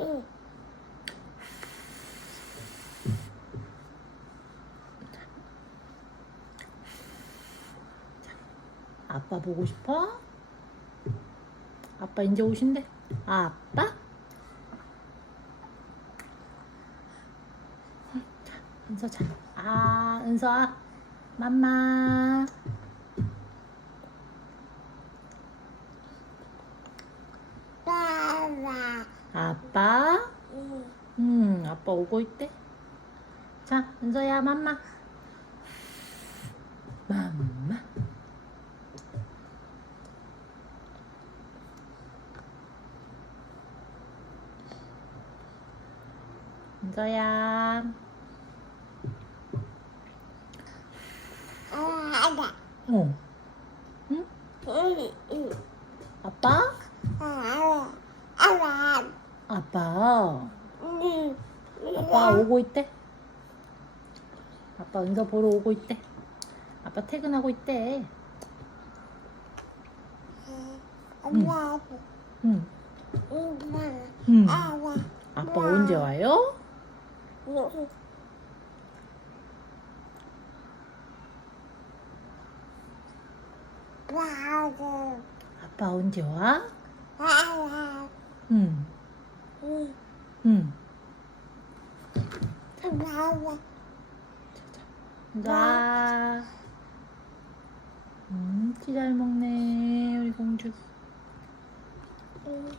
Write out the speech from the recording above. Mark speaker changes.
Speaker 1: 응.
Speaker 2: 아빠 보고 싶어? 아빠 이제 오신대. 아, 아빠? 자, 은서 자. 아, 은서아. 맘마. 아빠?
Speaker 1: 응.
Speaker 2: 음, 아빠 오고 있대. 자, 은서야, 맘마. 맘마. 은서야.
Speaker 1: 알아.
Speaker 2: 어. 응?
Speaker 1: 응. 응.
Speaker 2: 아빠? 아빠.
Speaker 1: 응.
Speaker 2: 아빠 오고 있대. 아빠 은서 보러 오고 있대. 아빠 퇴근하고 있대.
Speaker 1: 엄마.
Speaker 2: 응.
Speaker 1: 엄마.
Speaker 2: 응.
Speaker 1: 알아.
Speaker 2: 아빠 언제 와요? 아빠 언제 와? 응.
Speaker 1: 응.
Speaker 2: 자. 음, 찌잘 먹네, 우리 공주.
Speaker 1: 응.